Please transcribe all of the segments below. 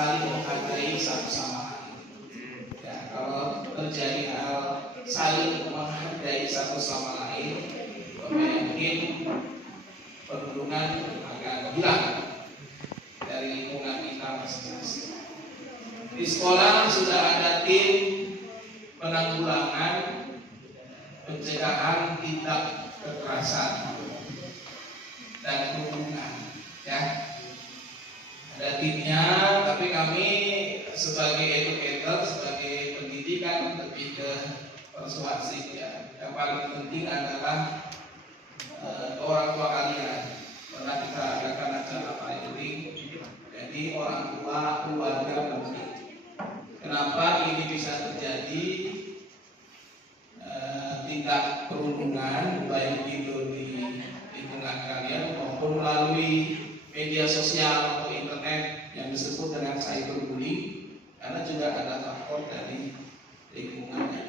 saling menghargai satu sama lain. Ya, kalau terjadi hal saling menghargai satu sama lain, mungkin perundungan akan hilang dari lingkungan kita masing-masing. Di sekolah sudah ada tim penanggulangan pencegahan tindak kekerasan dan perundungan, ya. Ada timnya, tapi kami sebagai educator, sebagai pendidikan lebih ke persuasif, ya. Yang paling penting adalah orang tua kalian. Pernah kita adakan acara parenting, jadi orang tua keluarga penting. Kenapa ini bisa terjadi tindak perundungan baik itu di lingkungan kalian maupun melalui media sosial atau internet yang disebut dengan cyberbullying, karena juga ada faktor dari lingkungannya.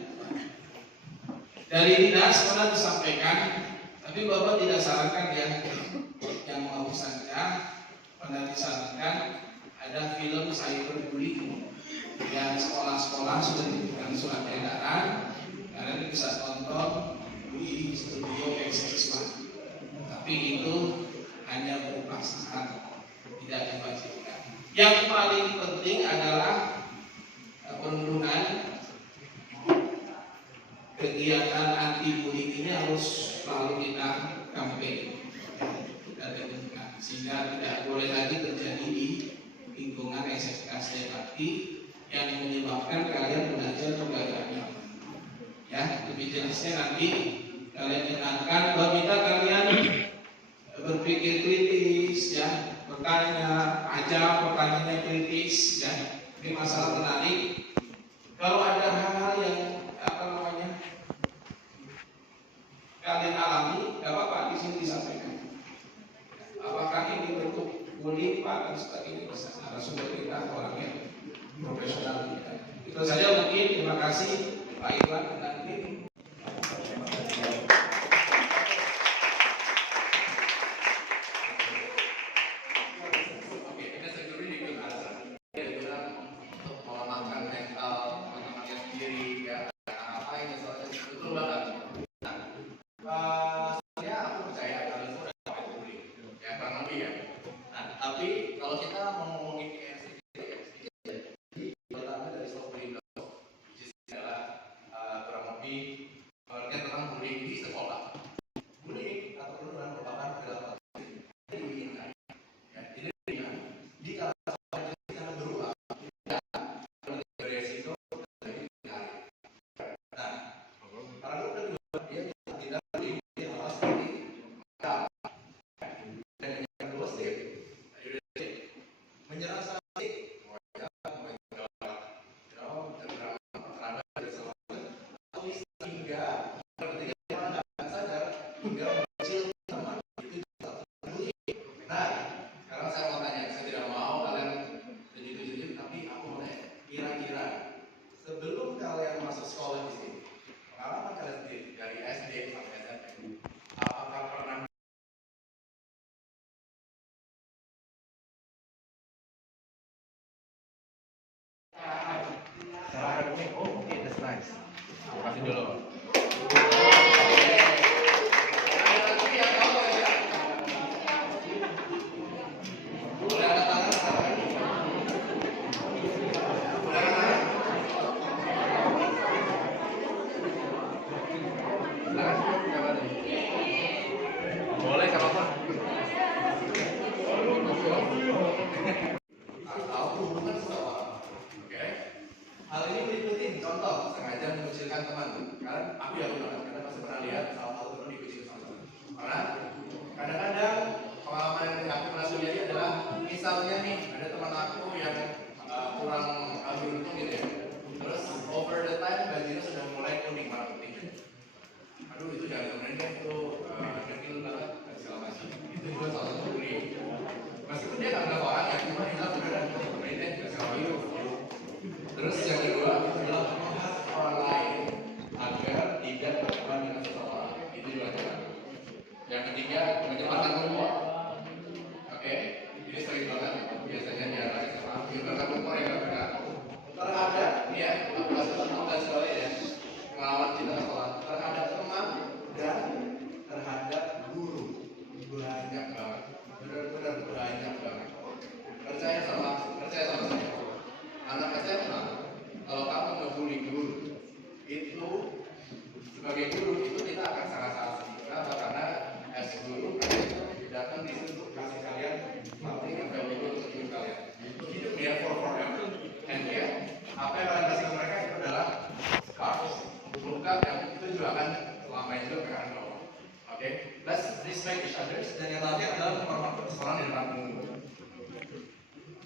Dari dinas pernah disampaikan, tapi Bapak tidak sarankan ya, yang mau saja pernah disarankan ada film cyberbullying yang sekolah-sekolah sudah diberikan surat edaran, kalian bisa tonton di studio Eksisma. Tapi itu hanya berupa saran, tidak diwajibkan. Yang paling penting adalah perundungan. Kegiatan anti bullying ini harus selalu kita campaign, kita dengungkan, sehingga tidak boleh lagi terjadi di lingkungan SMK SD Bakti yang menyebabkan kalian belajar juga tidak nyaman. Ya, lebih jelasnya nanti kalian dengarkan, bahwa kita kalian berpikir kritis, ya, bertanya, aja pertanyaannya kritis, ya. Ini masalah menarik. Kalau ada hal-hal yang kalian alami, gak apa-apa di sini disampaikan. Apakah ini bentuk bullying, Pak, dan sebagainya, bisa narasumber kita orang yang profesional kita. Itu saja mungkin. Terima kasih Pak Iwan dan tim. Kasih dulu. Boleh kalau apa? Hal ini meliputi contoh sengaja mengecilkan teman, karena aku ya benar, karena pasti pernah lihat salah satu teman dikucilkan sama teman. Karena kadang-kadang pengalaman yang aku pernah terjadi adalah misalnya nih ada teman aku yang kurang beruntung gitu ya, terus over the time bajunya sudah mulai kuning warna putih. Aduh itu jangan temenin deh, itu kecil banget dan segala macam. Itu juga salah satu bullying. Meskipun dia nggak bilang orang ya, cuma dia bilang beneran temenin deh dan segala macam. Terus yang kedua itu adalah membahas orang lain agar tidak berteman dengan seseorang. Itu juga cara. Yang ketiga menyebarkan rumor. Oke, ini sering banget biasanya dialami sama menyebarkan rumor.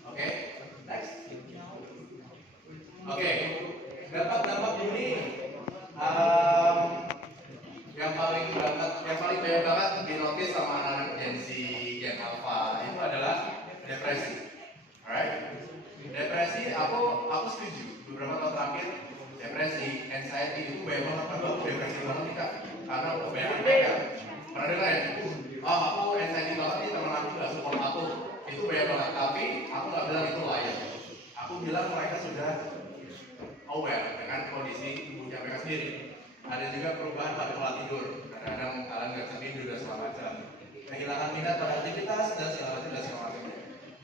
Oke, next. Oke, dampak-dampak ini yang paling banyak banget dinotis sama anak-anak Gen Z, Gen Alpha itu adalah depresi. Alright? Depresi, aku setuju. Beberapa tahun terakhir depresi, anxiety itu banyak banget. Aduh, aku depresi banget nih kak. Karena aku banyak mereka pernah dengar ya? Oh, aku anxiety banget nih, teman aku nggak support aku. Itu banyak banget. Tapi aku nggak bilang itu layak. Aku bilang mereka sudah aware dengan kondisi tubuhnya mereka sendiri. Ada juga perubahan pada pola tidur. Kadang-kadang kalian nggak bisa tidur dan segala macam. Kehilangan minat pada aktivitas dan segala macam.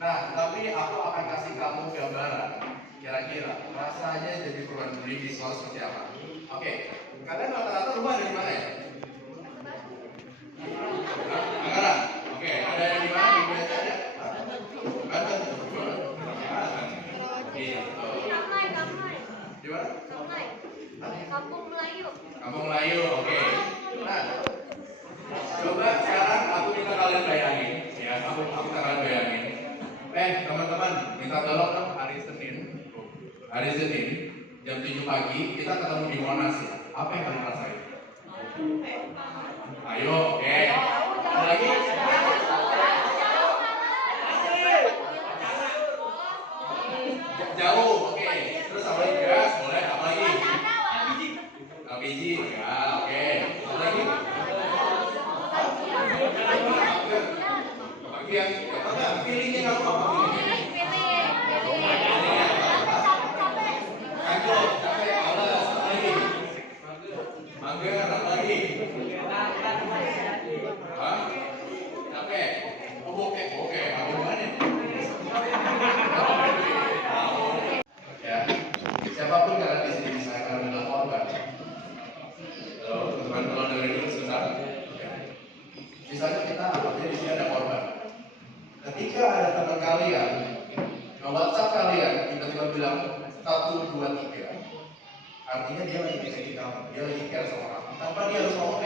Nah, tapi aku akan kasih kamu gambaran. Kira-kira rasanya jadi perubahan beli visual seperti apa? Oke, kalian rata-rata rumah ada di mana ya? Anggaran. Oke, ada yang di mana? Di mana saja? Banten. Di mana? Kampung Melayu. Kampung Melayu, oke. Nah, coba sekarang aku minta kalian bayangin, ya. Aku minta kalian bayangin. Teman-teman, minta tolong dong hari Senin jam 7 pagi kita ketemu di Monas ya. Apa yang kalian rasain? Ayo, oke. Ada lagi? Jauh, oke. Terus apa lagi? Gas, boleh. Apa lagi? LPG, ya, oke. Apa lagi? Bagian, apa? Feelingnya kamu apa? Kantor, capek, males, apa lagi? Mager, apa lagi? Hah? Capek? Oh, bokeh, apa gimana? Ya, siapapun kalian di sini bisa kalian adalah korban. Halo, teman-teman, kalau dengerin dulu sebentar. Misalnya kita anggapnya di sini ada korban. Ketika ada teman kalian, WhatsApp kalian tiba-tiba bilang 1, 2, 3, artinya dia lagi deketin kamu, dia lagi care sama kamu. Tanpa dia harus ngomong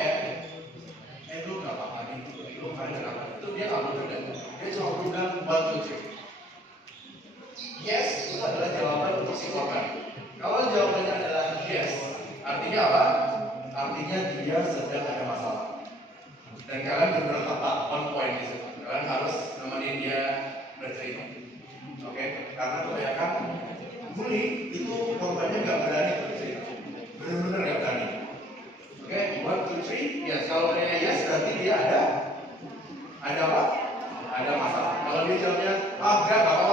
lu nggak apa-apa nih, lu ada kenapa? Itu dia nggak perlu dan dia cuma perlu bilang 1, 2, 3. Yes, itu adalah jawaban untuk si korban. Kalau jawabannya adalah yes, artinya apa? Artinya dia sedang ada masalah. Dan kalian benar-benar tepat on point di situ. Kalian harus nemenin dia bercerita. Oke? Karena kebanyakan bully itu korbannya nggak berani bercerita. Benar-benar nggak berani. Oke? 1, 2, 3. Yes, kalau dia yes berarti dia ada apa? Ada masalah. Kalau dia jawabnya enggak apa-apa